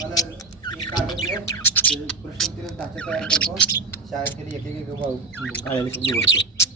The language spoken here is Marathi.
मला एक कागद दे, प्रश्नोत्तर ढाचा तयार करतो, शाळेतील एक एक काढायला शब्द बसतो.